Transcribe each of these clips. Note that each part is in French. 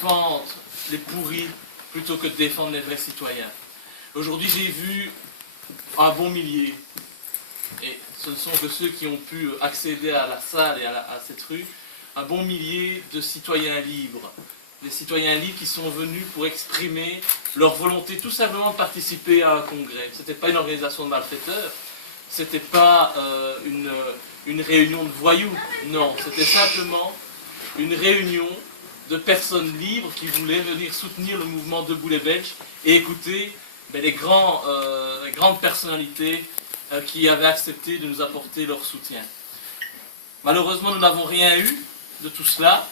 défendre les pourris plutôt que de défendre les vrais citoyens. Aujourd'hui, j'ai vu un bon millier, et ce ne sont que ceux qui ont pu accéder à la salle et à cette rue, un bon millier de citoyens libres. Des citoyens libres qui sont venus pour exprimer leur volonté tout simplement de participer à un congrès. Ce n'était pas une organisation de malfaiteurs, ce n'était pas une réunion de voyous, non, c'était simplement une réunion de personnes libres qui voulaient venir soutenir le mouvement Debout les Belges et écouter les grandes personnalités qui avaient accepté de nous apporter leur soutien. Malheureusement, nous n'avons rien eu de tout cela.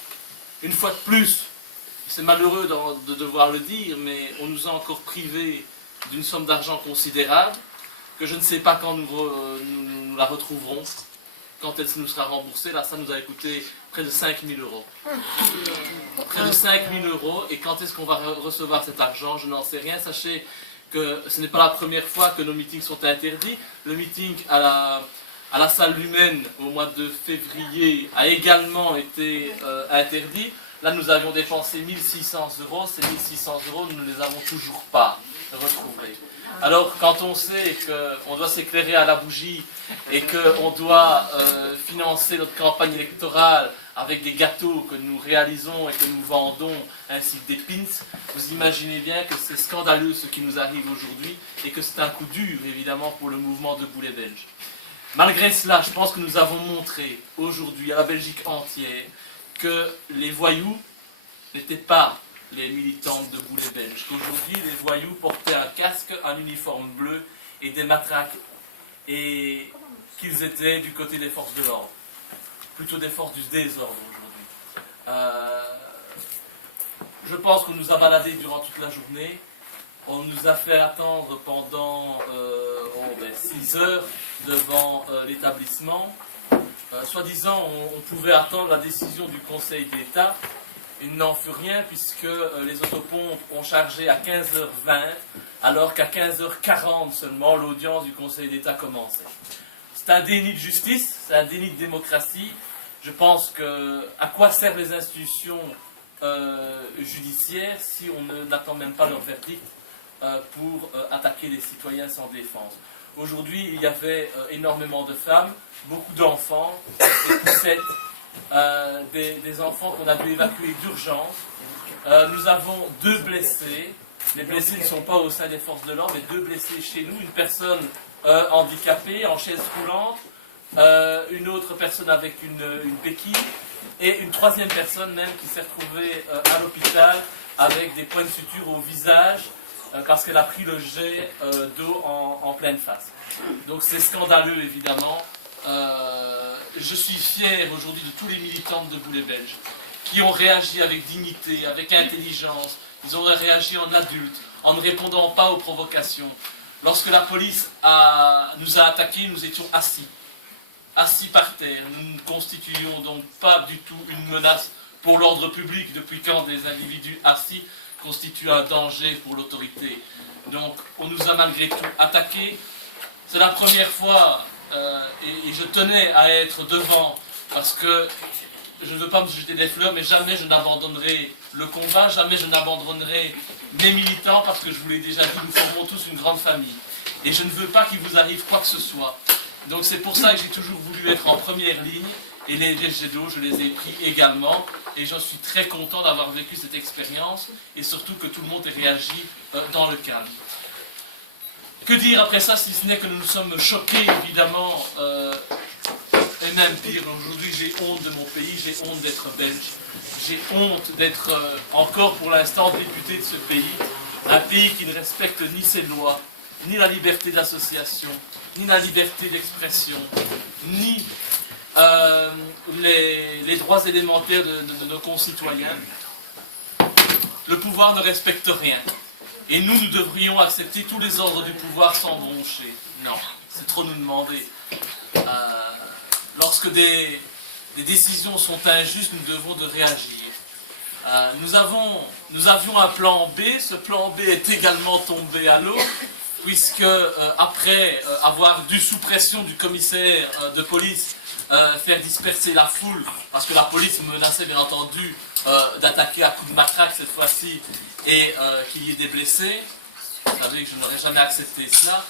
Une fois de plus, c'est malheureux de devoir le dire, mais on nous a encore privés d'une somme d'argent considérable, que je ne sais pas quand nous la retrouverons, quand elle nous sera remboursée. Là, ça nous a coûté près de 5 000 euros. Près de 5 000 euros, et quand est-ce qu'on va recevoir cet argent, je n'en sais rien. Sachez que ce n'est pas la première fois que nos meetings sont interdits. Le meeting à la salle Lumen au mois de février a également été interdit. Là, nous avions dépensé 1 600 euros. Ces 1 600 euros, nous ne les avons toujours pas retrouvés. Alors, quand on sait qu'on doit s'éclairer à la bougie et qu'on doit financer notre campagne électorale avec des gâteaux que nous réalisons et que nous vendons, ainsi que des pins, vous imaginez bien que c'est scandaleux ce qui nous arrive aujourd'hui et que c'est un coup dur, évidemment, pour le mouvement Debout les Belges. Malgré cela, je pense que nous avons montré aujourd'hui à la Belgique entière que les voyous n'étaient pas les militants de Debout les Belges, qu'aujourd'hui les voyous portaient un casque, un uniforme bleu et des matraques, et qu'ils étaient du côté des forces de l'ordre, plutôt des forces du désordre aujourd'hui. Je pense qu'on nous a baladés durant toute la journée, on nous a fait attendre pendant 6 heures devant l'établissement. Soi-disant, on pouvait attendre la décision du Conseil d'État. Il n'en fut rien puisque les autopompes ont chargé à 15h20, alors qu'à 15h40 seulement, l'audience du Conseil d'État commençait. C'est un déni de justice, c'est un déni de démocratie. Je pense que à quoi servent les institutions judiciaires si on n'attend même pas leur verdict pour attaquer les citoyens sans défense. Aujourd'hui, il y avait énormément de femmes, beaucoup d'enfants, des poussettes, des enfants qu'on a dû évacuer d'urgence. Nous avons 2 blessés. Les blessés ne sont pas au sein des forces de l'ordre, mais 2 blessés chez nous. Une personne handicapée, en chaise roulante, une autre personne avec une béquille, et une 3e personne même qui s'est retrouvée à l'hôpital avec des points de suture au visage, parce qu'elle a pris le jet d'eau en pleine face. Donc c'est scandaleux, évidemment. Je suis fier aujourd'hui de tous les militants de Debout les Belges qui ont réagi avec dignité, avec intelligence. Ils ont réagi en adultes, en ne répondant pas aux provocations. Lorsque la police nous a attaqués, nous étions assis par terre. Nous ne constituions donc pas du tout une menace pour l'ordre public, depuis quand des individus assis constituent un danger pour l'autorité. Donc on nous a malgré tout attaqués. C'est la première fois, et je tenais à être devant, parce que je ne veux pas me jeter des fleurs, mais jamais je n'abandonnerai le combat, jamais je n'abandonnerai mes militants, parce que je vous l'ai déjà dit, nous formons tous une grande famille. Et je ne veux pas qu'il vous arrive quoi que ce soit. Donc c'est pour ça que j'ai toujours voulu être en première ligne, et les jets d'eau, je les ai pris également, et j'en suis très content d'avoir vécu cette expérience, et surtout que tout le monde ait réagi dans le calme. Que dire après ça, si ce n'est que nous nous sommes choqués, évidemment, et même pire, aujourd'hui j'ai honte de mon pays, j'ai honte d'être belge, j'ai honte d'être encore pour l'instant député de ce pays, un pays qui ne respecte ni ses lois, ni la liberté d'association, ni la liberté d'expression, ni les droits élémentaires de nos concitoyens. Le pouvoir ne respecte rien. Et nous devrions accepter tous les ordres du pouvoir sans broncher. Non, c'est trop nous demander. Lorsque des décisions sont injustes, nous devons de réagir. Nous avions un plan B, ce plan B est également tombé à l'eau. puisque après avoir dû, sous pression du commissaire de police, faire disperser la foule, parce que la police menaçait bien entendu d'attaquer à coups de matraque cette fois-ci, et qu'il y ait des blessés, vous savez que je n'aurais jamais accepté cela,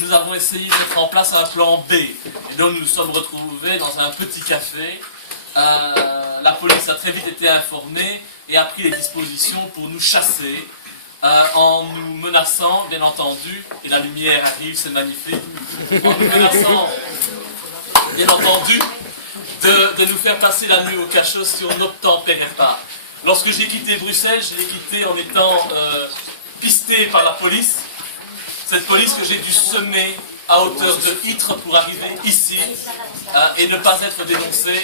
nous avons essayé de mettre en place un plan B, et donc nous nous sommes retrouvés dans un petit café. La police a très vite été informée et a pris les dispositions pour nous chasser, en nous menaçant, bien entendu, et la lumière arrive, c'est magnifique, en nous menaçant, bien entendu, de nous faire passer la nuit au cachot si on n'obtempérait pas. Lorsque j'ai quitté Bruxelles, je l'ai quitté en étant pisté par la police, cette police que j'ai dû semer à hauteur de Ytre pour arriver ici et ne pas être dénoncé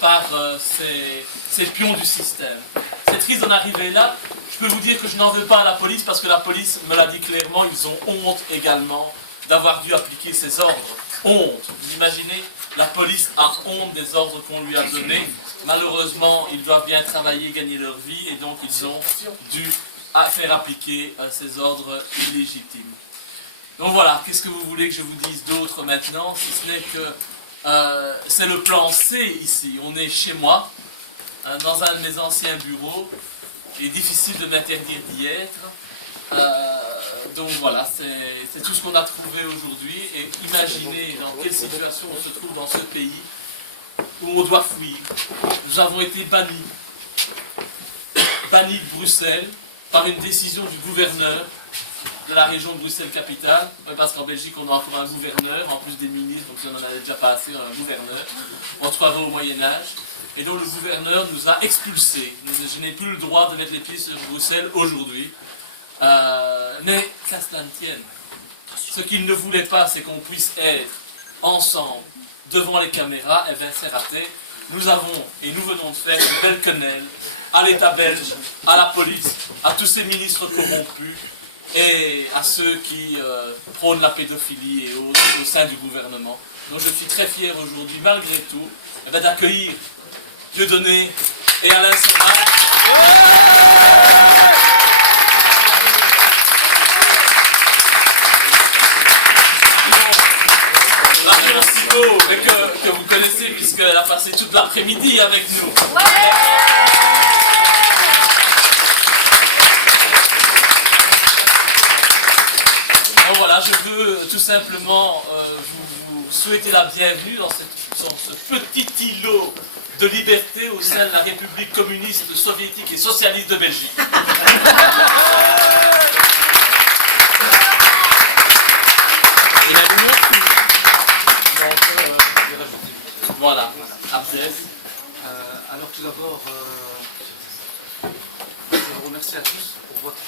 par ces pions du système. C'est triste d'en arriver là. Je peux vous dire que je n'en veux pas à la police parce que la police me l'a dit clairement, ils ont honte également d'avoir dû appliquer ces ordres. Honte. Vous imaginez, la police a honte des ordres qu'on lui a donnés. Malheureusement, ils doivent bien travailler, gagner leur vie et donc ils ont dû faire appliquer ces ordres illégitimes. Donc voilà, qu'est-ce que vous voulez que je vous dise d'autre maintenant, si ce n'est que c'est le plan C ici. On est chez moi, dans un de mes anciens bureaux. Il est difficile de m'interdire d'y être. Donc voilà, c'est tout ce qu'on a trouvé aujourd'hui. Et imaginez dans quelle situation on se trouve dans ce pays où on doit fuir. Nous avons été bannis de Bruxelles par une décision du gouverneur de la région de Bruxelles-Capitale, parce qu'en Belgique on a encore un gouverneur, en plus des ministres, donc si on en avait déjà pas assez, un gouverneur, on se croirait au Moyen-Âge, et donc le gouverneur nous a expulsés. Je n'ai plus le droit de mettre les pieds sur Bruxelles aujourd'hui, mais qu'à cela ne tienne. Ce qu'il ne voulait pas, c'est qu'on puisse être ensemble devant les caméras, et bien c'est raté. Nous avons, et nous venons de faire une belle quenelle à l'État belge, à la police, à tous ces ministres corrompus, et à ceux qui prônent la pédophilie et autres au sein du gouvernement. Donc je suis très fier aujourd'hui, malgré tout, d'accueillir Dieudonné et Alain Soral. Marion Sigaud, que vous connaissez puisqu'elle a passé toute l'après-midi avec nous. Donc voilà, je veux tout simplement vous souhaiter la bienvenue dans ce petit îlot de liberté au sein de la République communiste soviétique et socialiste de Belgique. Voilà, Abdel. Alors tout d'abord, je vous remercie à tous pour votre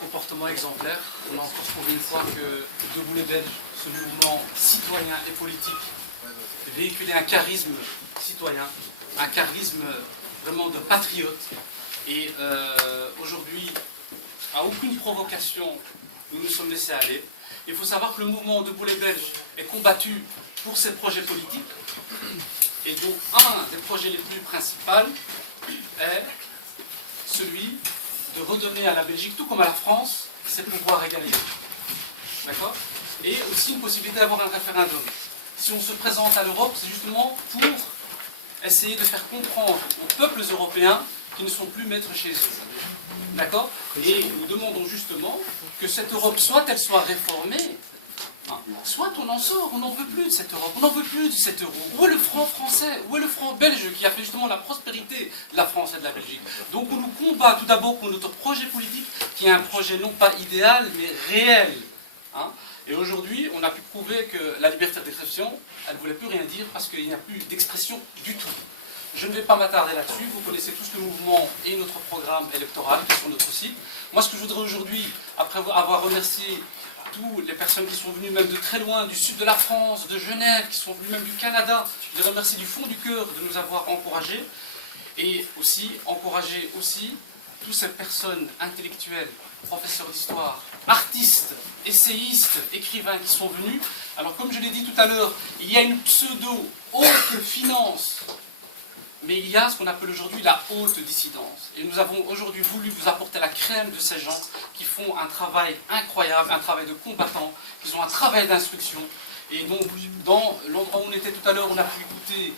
comportement exemplaire. On a encore trouvé une fois que Debout les Belges, ce mouvement citoyen et politique, véhiculait un charisme citoyen, un charisme vraiment de patriote. Et aujourd'hui, à aucune provocation, nous nous sommes laissés aller. Il faut savoir que le mouvement Debout les Belges est combattu pour ses projets politiques. Et donc, un des projets les plus principaux est celui de redonner à la Belgique, tout comme à la France, ses pouvoirs égaliers. D'accord? Et aussi une possibilité d'avoir un référendum. Si on se présente à l'Europe, c'est justement pour essayer de faire comprendre aux peuples européens qu'ils ne sont plus maîtres chez eux. D'accord? Et nous demandons justement que cette Europe, soit elle soit réformée, soit on en sort, on n'en veut plus de cette Europe, on n'en veut plus de cet euro. Où est le franc français? Où est le franc belge qui a fait justement la prospérité de la France et de la Belgique? Donc on nous combat tout d'abord pour notre projet politique, qui est un projet non pas idéal, mais réel. Et aujourd'hui, on a pu prouver que la liberté d'expression, elle ne voulait plus rien dire parce qu'il n'y a plus d'expression du tout. Je ne vais pas m'attarder là-dessus, vous connaissez tous le mouvement et notre programme électoral qui est sur notre site. Moi, ce que je voudrais aujourd'hui, après avoir remercié toutes les personnes qui sont venues même de très loin, du sud de la France, de Genève, qui sont venues même du Canada, je les remercie du fond du cœur de nous avoir encouragés, et aussi encourager aussi toutes ces personnes intellectuelles, professeurs d'histoire, artistes, essayistes, écrivains qui sont venus. Alors comme je l'ai dit tout à l'heure, il y a une pseudo haute finance mais il y a ce qu'on appelle aujourd'hui la haute dissidence. Et nous avons aujourd'hui voulu vous apporter la crème de ces gens qui font un travail incroyable, un travail de combattants, qui ont un travail d'instruction. Et donc, dans l'endroit où on était tout à l'heure, on a pu écouter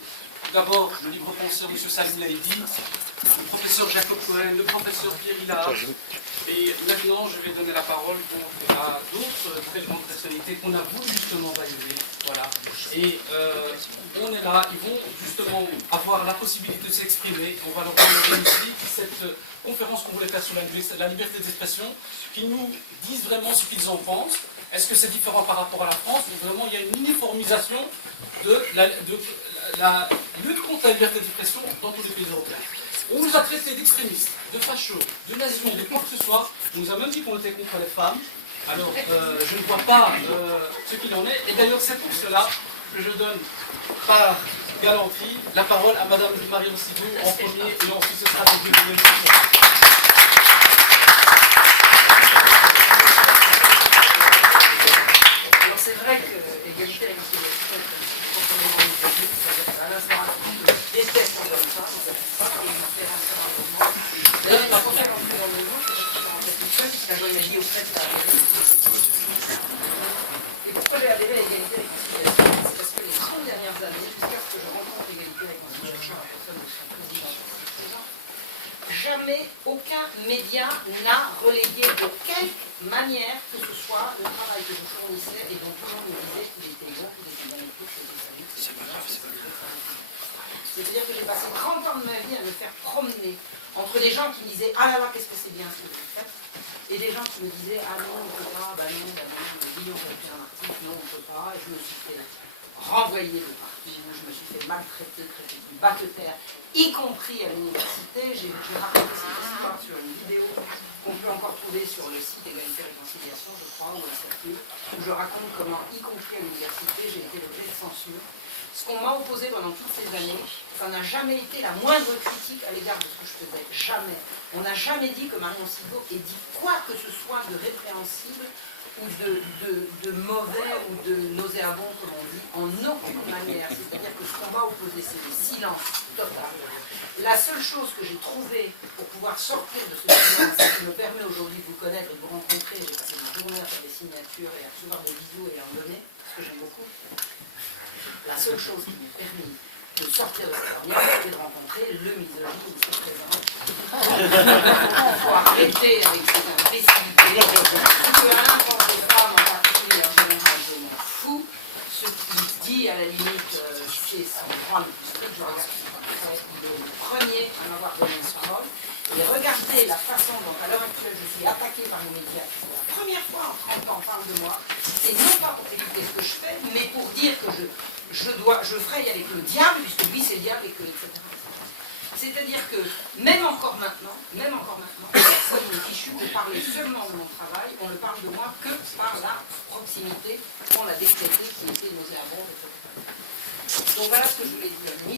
d'abord le libre-penseur M. Salim Laïdi, le professeur Jacob Cohen, le professeur Pierre Hillard. Et maintenant, je vais donner la parole donc, à d'autres très grandes personnalités qu'on a voulu justement balayer. Voilà. Et on est là, ils vont justement avoir la possibilité de s'exprimer. On va leur donner ici cette conférence qu'on voulait faire sur la liberté d'expression, qu'ils nous disent vraiment ce qu'ils en pensent. Est-ce que c'est différent par rapport à la France ou vraiment il y a une uniformisation de la lutte contre la liberté d'expression dans tous les pays européens? On nous a traités d'extrémistes, de fachos, de nazions, de quoi que ce soit. On nous a même dit qu'on était contre les femmes. Alors, je ne vois pas ce qu'il en est. Et d'ailleurs, c'est pour cela que je donne par galanterie la parole à Madame Marion Sigaud en premier et ensuite ce sera de Dieu. Alors c'est vrai que l'égalité et la réconciliation, à l'instant, je déteste en comme ça, et il fait un certain moment. D'ailleurs, il m'a pensé quand j'étais dans le jour, je rentrais toute seule, parce qu'un jour il m'a dit au fait, et pourquoi j'ai adhéré à l'égalité et la réconciliation? C'est parce que les 30 dernières années, jusqu'à ce que je rencontre l'égalité et la réconciliation, la personne de son président, jamais aucun média n'a relayé de quelque manière que ce soit le travail que je fournissais et dont tout le monde me disait qu'il était bon, qu'il était bon et tout, que c'est pas grave, c'est pas grave. C'est-à-dire que j'ai passé 30 ans de ma vie à me faire promener entre des gens qui me disaient ah là là, qu'est-ce que c'est bien ce que vous faites, et des gens qui me disaient ah non, on ne peut pas, bah non, oui, on peut faire un article, non, on ne peut pas, et je me suis fait renvoyer de partout, je me suis fait maltraiter, traiter du bac-terre, y compris à l'université. J'ai raconté cette histoire sur une vidéo qu'on peut encore trouver sur le site Égalité et Réconciliation, je crois, où elle circule, où je raconte comment, y compris à l'université, j'ai été l'objet de censure. Ce qu'on m'a opposé pendant toutes ces années, ça n'a jamais été la moindre critique à l'égard de ce que je faisais. Jamais. On n'a jamais dit que Marion Sigaud ait dit quoi que ce soit de répréhensible ou de mauvais ou de nauséabond, comme on dit, en aucune manière. C'est-à-dire que ce qu'on m'a opposé, c'est le silence total. La seule chose que j'ai trouvée pour pouvoir sortir de ce silence, qui me permet aujourd'hui de vous connaître, de vous rencontrer, j'ai passé ma journée à faire des signatures et à recevoir des bisous et à en donner, ce que j'aime beaucoup. La seule chose qui m'a permis de sortir de cette ornière, c'est de rencontrer le misogyne ici présent. Il faut arrêter avec cette imbécilité. Que rien contre les femmes en particulier, en général, je m'en fous. Ce qui dit, à la limite, c'est son droit le plus strict. Je regarde le premier à m'avoir donné une parole. Et regardez la façon dont, à l'heure actuelle, je suis attaquée par les médias, qui pour la première fois en 30 ans parlent de moi, et non pas pour critiquer ce que je fais, mais pour dire que je fraye avec le diable, puisque lui c'est le diable, et que, etc. C'est-à-dire que, même encore maintenant, personne n'est fichu pour parler seulement de mon travail, on ne parle de moi que par la proximité qu'on l'a décrétée, qui était nauséabonde, etc. Donc voilà ce que je voulais dire.